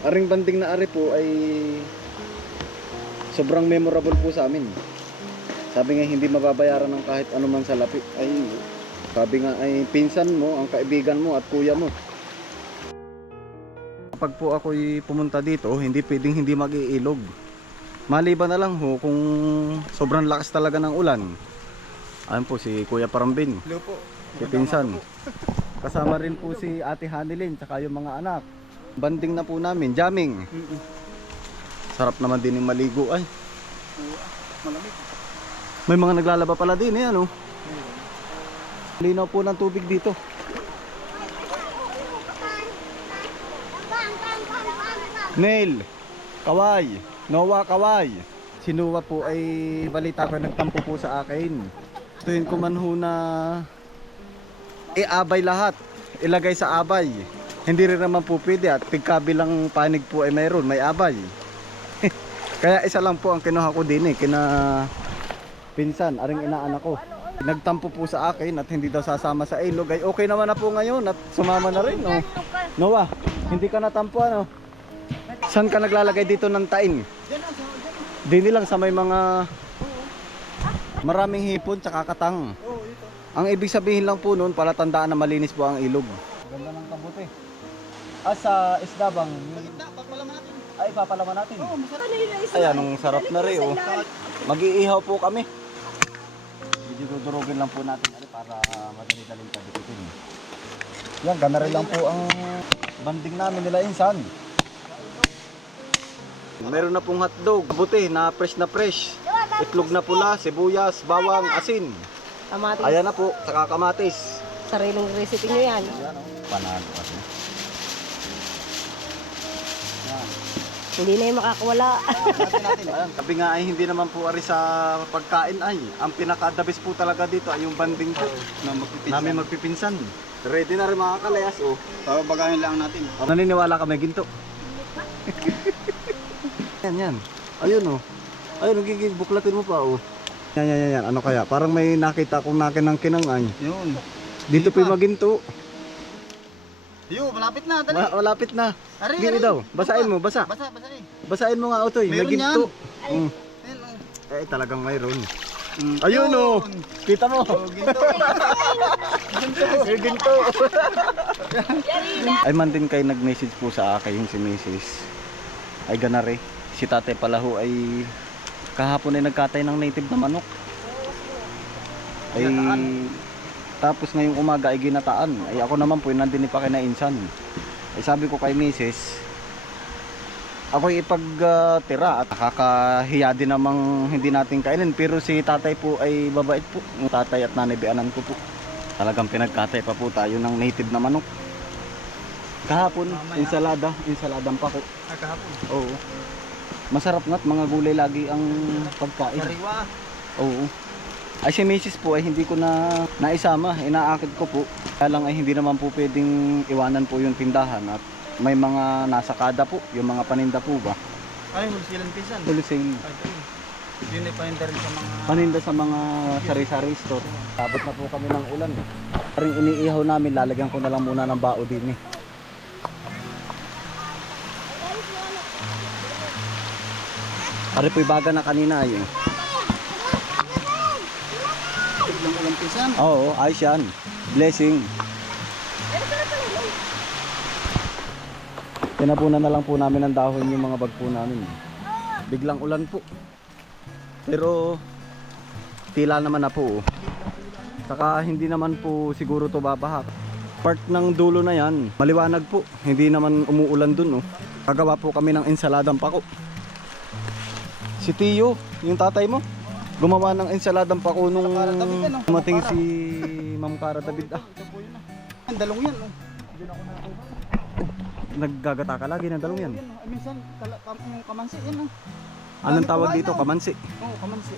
Aring banding na ari po ay sobrang memorable po sa amin. Sabi nga hindi mababayaran ng kahit anuman sa lapi. Ay, sabi nga ay pinsan mo, ang kaibigan mo at kuya mo. Kapag po ako'y pumunta dito, hindi pwedeng hindi mag-iilog. Maliban na lang ho kung sobrang lakas talaga ng ulan. Ayun po si Kuya Parambin. Hello po. Si pinsan. Kasama rin po si Ate Hanilin tsaka yung mga anak. Banding na po namin, jamming. Sarap naman din yung maligo ay. Malamig. May mga naglalaba pala din eh ano. Linaw po ng tubig dito. Neil, Kaway, Noah Kaway. Si Noah po ay balita ko nagtampo po sa akin. Tuwin ko man ho na iabay lahat, ilagay sa abay. Hindi rin naman po pwede at tigkabilang panig po ay mayroon, may abay. Kaya isa lang po ang kinuha ko din eh, kina pinsan, aring inaanak ko. Nagtampo po sa akin at hindi daw sasama sa ilog. Ay okay naman na po ngayon at sumama na rin. Oh. Noah, hindi ka natampo ano? Saan ka naglalagay dito ng tain? Dini lang sa may mga maraming hipon tsaka katang. Ang ibig sabihin lang po noon, palatandaan na malinis po ang ilog. Ganda ng kabuti. Sa isda bang? Ay, papalaman natin. Ay, anong sarap na rin oh. Mag-iihaw po kami. Dudurugin lang po natin para madali-daling tabitin. Yan, gana rin lang po ang banding namin nila insan. Meron na pong hotdog, buti na fresh. Itlog na pula, sibuyas, bawang, asin. Kamatis. Ayan na po, saka kamatis. Sariling recipe nyo yan. Panalo kasi. Hindi na yung makakawala. Ayan, sabi nga ay hindi naman po ari sa pagkain ay. Ang pinaka-the best po talaga dito ay yung banding po na namin magpipinsan. Ready na rin mga kalayas oh. Babagayin lang natin. Naniniwala kami ginto. Yan. Ayun oh. Ayun, buklatin mo pa oh. Yan. Ano kaya? Parang may nakita akong nakinang ay. Yun. Dito po yung maginto. Yo, malapit na, dali. Malapit na. Ari, Gini daw. Basahin mo, basa. Basa eh. Basahin mo nga Otoy. Meron Naginto. Ayun, Eh, talagang mayroon. Ayun oh. Kita mo. Ginto. Ginto. Ay man din kayo nag-message po sa akin si Mrs. Ay ganare. Si Tate pala ho ay kahapon ay nagkatay ng native na manok. Ay tapos ngayong umaga ay ginataan. Ay ako naman po nandun pa kinainsan. Ay sabi ko kay Mrs. Ako'y ipagtira at nakakahiya din namang hindi natin kainin. Pero si tatay po ay babait po. Yung tatay at nanay bianan ko po. Talagang pinagkatay pa po tayo ng native na manok. Kahapon, insaladang pako. Kahapon. Oo. Masarap nga't mga gulay lagi ang pagkain. Sariwa. Oo. Ay si Mrs. po ay hindi ko na naisama, inaakit ko po. Kaya lang ay hindi naman po pwedeng iwanan po yung tindahan at may mga nasa kada po, yung mga paninda po ba? Ay, hulsilan pisan. Wholesale. Yun ay paninda rin sa mga... Paninda sa mga sari-sari store. Sabot na po kami ng ulan. Paring iniihaw namin, lalagyan ko na lang muna ng bao din eh. Ari po'y baga na kanina ay. Biglang ulang pisan. Oo, ayos yan. Blessing. Pinapunan na lang po namin ng dahon yung mga bag po namin. Biglang ulan po. Pero tila naman na po. Saka hindi naman po siguro to babaha. Part ng dulo na yan, maliwanag po. Hindi naman umuulan dun. Kagawa po kami ng ensaladang pako. Si Tio, yung tatay mo, gumawa ng ensaladang pako nung dumating si Ma'am Cara David. Ang dalong yan. Naggagata ka lagi ng dalong yan. Minsan, yung kamansi yan. Anong tawag dito? Kamansi. Oo, kamansi.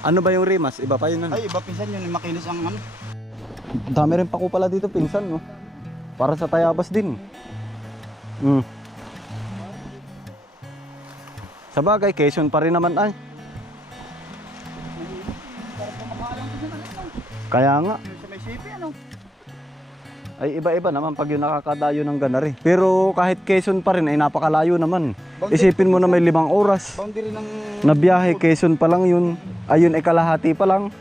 Ano ba yung rimas? Iba pa yun ano? Ay, iba pinsan yun. Makinis ang ano. Dami rin pako pala dito pinsan no. Para sa tayabas din. Sa bagay, Quezon pa rin naman ay. Kaya nga. Sa may sipi ano. ay iba-iba naman pag yung nakakadayo ng ganari. Pero kahit Quezon pa rin ay napakalayo naman. Isipin mo na may 5 oras Boundary ng... na biyahe, Quezon pa lang yun. Ayun ay kalahati pa lang.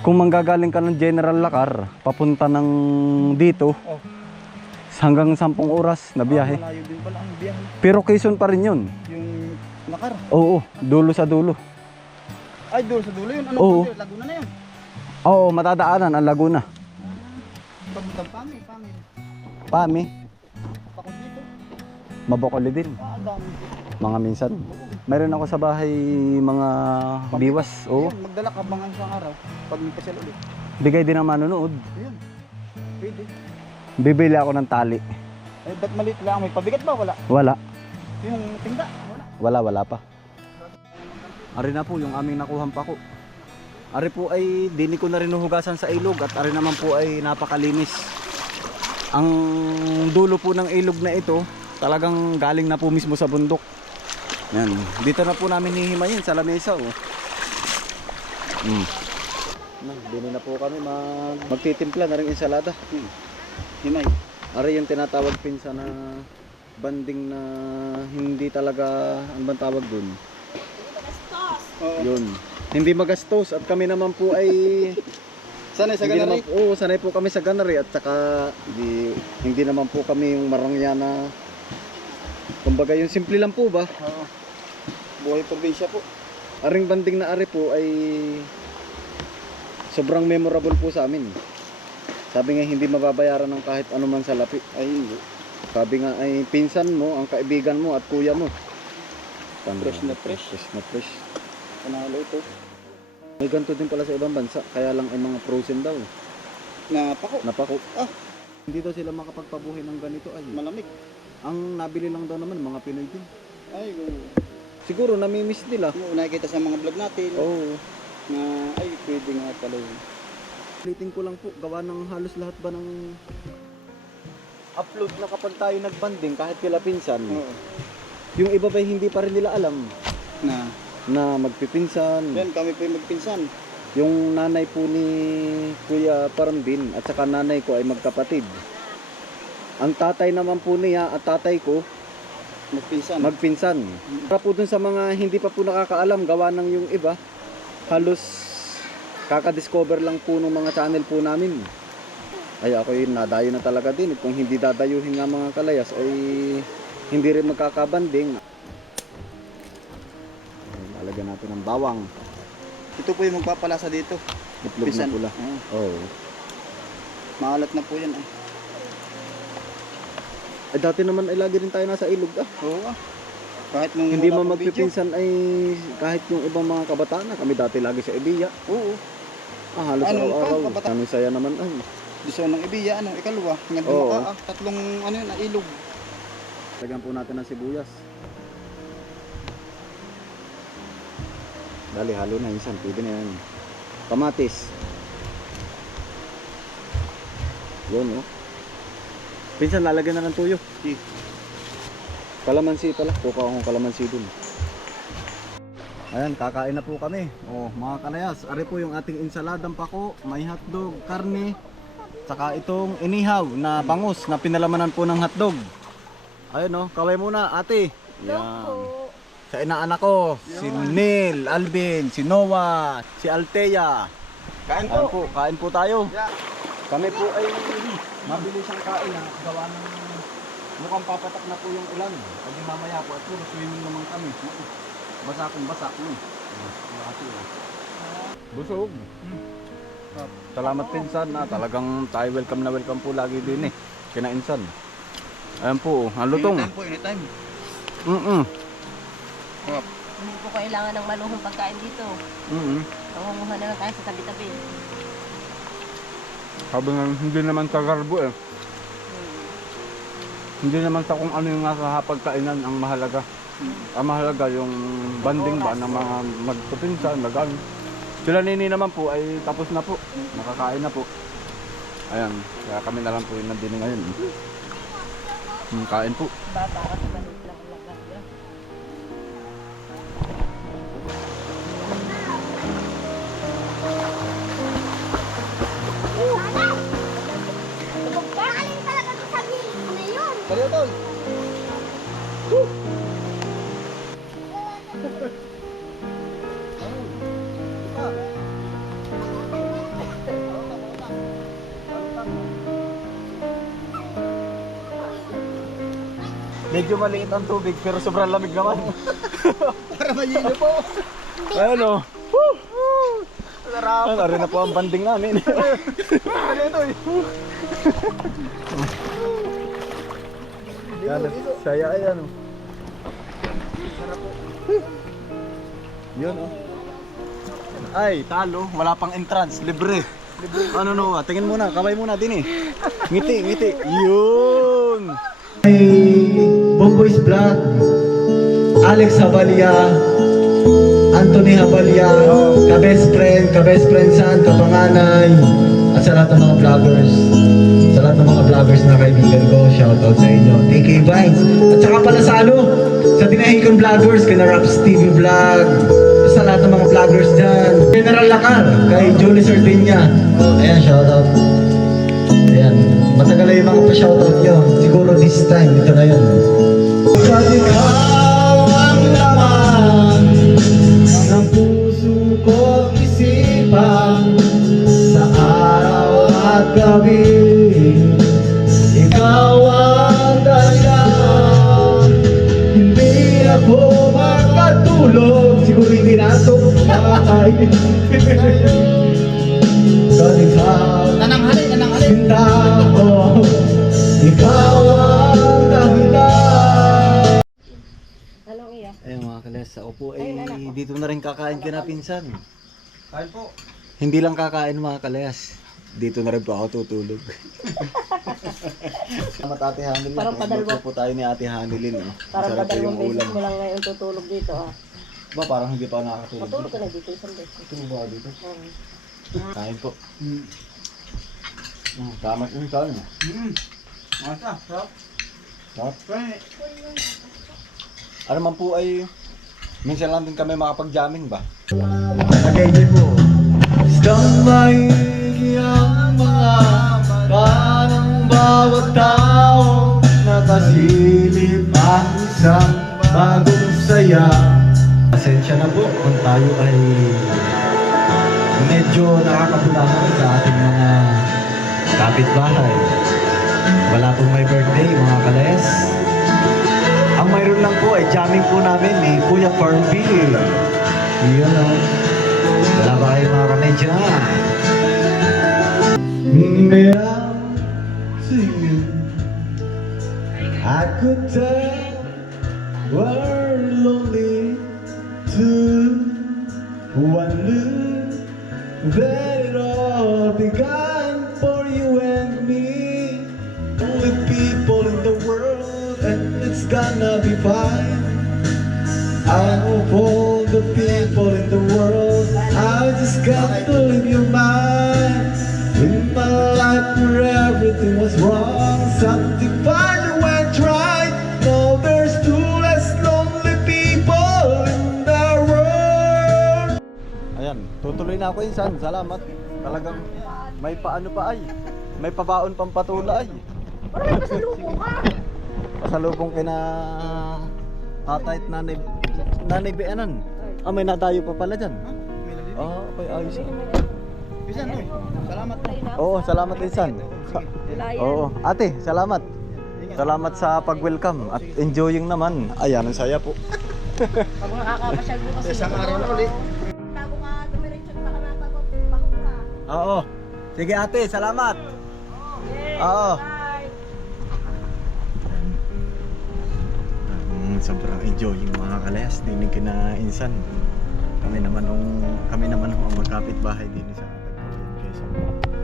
Kung manggagaling ka ng General Lacar, papunta ng dito, Oh. hanggang 10 oras na biyahe. Malayo din pala ang biyahe. Pero Quezon pa rin yun. Yung Lakar. Oo, dulo sa dulo. Ay, doon sa dulo yun. Ano Oo. po? Laguna na yun. Oo, matadaanan ang Laguna. Pagbutan pami. Pami, Pakot dito. Mabokoli din. Ah, dami. Mga minsan. Mayroon ako sa bahay mga biwas. Oo, Ayun, magdala ka bang isang araw. Pag may pasyal ulit. bigay din ang manonood. Ayun. Pwede. Bibili ako ng tali. Ay, ba't maliit lang? May pabigat ba? Wala. Wala. Yung tinda? Wala. Wala pa. Ari na po yung aming nakuhang pako. Ari po ay dini ko na rin hugasan sa ilog at ari naman po ay napakalinis. Ang dulo po ng ilog na ito talagang galing na po mismo sa bundok. Yan. Dito na po namin hihimayin sa lamesa. Oh. Dini na po kami magtitimpla na rin ensalada. Himay. Ari yung tinatawag pinsa na banding na hindi talaga, ano bang tawag dun? Oo. Yun. Hindi magastos at kami naman po ay Sanay sa hindi ganari. naman, oo, sanay po kami sa ganari at saka hindi naman po kami yung marangya na kumbaga yung simple lang po ba? Oo. Buhay probinsya po. Aring banding na ari po ay sobrang memorable po sa amin. Sabi nga hindi mababayaran ng kahit anumang salapi. Ay, hindi. Sabi nga ay pinsan mo, ang kaibigan mo at kuya mo. Fresh na fresh. Fresh na fresh. Panalo ito. May ganito din pala sa ibang bansa, kaya lang ay mga frozen daw. Napako. Napako. Ah. Hindi daw sila makapagpabuhay ng ganito ay. Malamig. Ang nabili lang daw naman mga Pinoy din. Ay, Siguro namimiss nila. yung nakikita sa mga vlog natin. Oo. Na, ay, pwede nga pala yun. Ulitin ko lang po, gawa ng halos lahat ba ng upload na kapag tayo nagbanding kahit kila pinsan. Oo. Yung iba ba hindi pa rin nila alam na magpipinsan. Yan, kami po yung magpinsan. Yung nanay po ni Kuya Parambin at saka nanay ko ay magkapatid. Ang tatay naman po niya at tatay ko Magpinsan. magpinsan. Para po dun sa mga hindi pa po nakakaalam, gawa ng yung iba, halos kakadiscover lang po ng mga channel po namin. Ay ako yun, nadayo na talaga din. Kung hindi dadayuhin nga mga kalayas, ay hindi rin magkakabanding. Lalagyan natin ng bawang. Ito po yung magpapalasa dito. Itlog na Pisan. pula. Oo. Oh. Maalat na po yan. Ay dati naman ay lagi rin tayo nasa ilog ah. Oo. Kahit nung Hindi wala man pang video. magpipinsan ay kahit yung ibang mga kabataan na kami dati lagi sa Ibiya. Oo. Halos Ano, araw-araw. kabata- Ano saya naman ay. Gusto ng Ibiya, ikalawa. Nga Oo. dumaka, tatlong ilog. Lagyan po natin ng sibuyas. Dali, halo na minsan. Pwede na yan. Kamatis. Yun, oh. Pinsan, lalagyan na ng tuyo. Kalamansi pala. Kuka akong kalamansi dun. Ayan, kakain na po kami. Oh, mga kalayas. Ari po yung ating insaladang pako. May hotdog, karne. Saka itong inihaw na bangus na pinalamanan po ng hotdog. Ayun, oh. Kaway muna, ate. Yan. Sa inaanak ko, si Neil, Alvin, si Noah, si Althea. Kain Kain po. po, kain po tayo. Yeah. Kami po ay mabilis ang kain na gawa ng mukhang papatak na po yung ulan. Pag mamaya po at puro swimming naman kami. Basa kong basa. Busog. Salamat pinsan na talagang tayo welcome na welcome po lagi din eh. Kina insan. Ayan po, ang lutong. Anytime po, anytime. Hindi po kailangan ng maluhong pagkain dito. Nangunguha na lang tayo sa tabi-tabi. Sabi nga, hindi naman sa garbo eh. Hindi naman sa kung ano yung nasa hapagkainan ang mahalaga. Ang mahalaga yung banding ba ng mga magpapinsan, mag-ano. Sila nini naman po ay tapos na po. Nakakain na po. Ayan, kaya kami na lang po yung nandini ngayon. Kain po. Bata kasi maliit lang ang laga. Medyo maliit ang tubig pero sobrang lamig naman. Para malino po. Ayun o. Sarap. Ano rin na po ang banding namin. Ano ito eh? Yan, saya yan o. Yun o. Ay, talo. Wala pang entrance. Libre. Ano no? Tingin muna. Kamay muna din eh. Ngiti, ngiti. Yun. Bongboy's Vlog, Alex Habalia, Anthony Habalia, ka-best friend San, kapanganay, at sa lahat ng mga vloggers, sa lahat ng mga vloggers na kaibigan ko, shoutout sa inyo, TK Vines, at saka pala sa sa Tinahikon Vloggers, kay na Raps TV Vlog, sa lahat ng mga vloggers dyan, General Lakar, kay Julie Sardinia, ayan, shoutout. Ayan, matagal na yung mga pa-shoutout nyo. Siguro this time, ito na yun. Pag ikaw ang laman ng puso ko't isipan sa araw at gabi, ikaw ang dahilan. Hindi ako makatulog, siguro hindi na ito makakain. Pag ikaw sinta ko, ikaw ang dahilan. Anong iya? Ayun mga kalas, ako po ay dito na rin kakain kinapinsan. Kain po. Hindi lang kakain mga kalayas. Dito na rin po ako tutulog. Salamat Ate Hanilin. Parang padalwa. Po tayo ni Ate Hanilin. Oh. Parang Masarap po padalawang yung beses ulam. mo lang ngayon tutulog dito ah. Ba, parang hindi pa ako nakakatulog. Matulog ka na dito isang beses. Tulog ba ako dito? Oo. Kain po. Tama yung kain mo. Masa, sarap. Sarap. Ano man po ay minsan lang din kami makapag-jamming ba? Nag-enjoy po. Damay ang mga parang bawat tao nakasilip ang isang bagong saya. Pasensya na po kung tayo ay medyo nakakabulahan sa ating mga kapitbahay. Wala pong may birthday mga kalayas. Ang mayroon lang po ay jamming po namin ni Kuya Farmville. Yun o. Wala ba kayo mga kamedya? To you, I could tell we're lonely too. One knew that it all began for you and me. Only people in the world, and it's gonna be fine. I know all the people in the world, I just got to leave your mind. In my life where everything was wrong, something finally went right. Now there's two less lonely people in the world. Ayan, tutuloy na ako insan. Salamat. Talagang may paano pa ay. May pabaon pang patula ay. Parang may pasalubong ka! Pasalubong kina tatay at nanay Beanan. Ah, may nadayo pa pala dyan. Ah, okay, ayos. Bisan no. Salamat. Oo, salamat insan. Oo, ate, salamat. Salamat sa pag-welcome at enjoying naman. Ayan, ang saya po. Pag makakapasyal mo kasi. Isang araw na ulit. Bago ka dumiretso na ka natakot, bakit ka? Oo. Sige ate, salamat. Oo. Sobrang enjoying mga kalayas. Dinig kina insan. Kami naman ang magkapit bahay din sa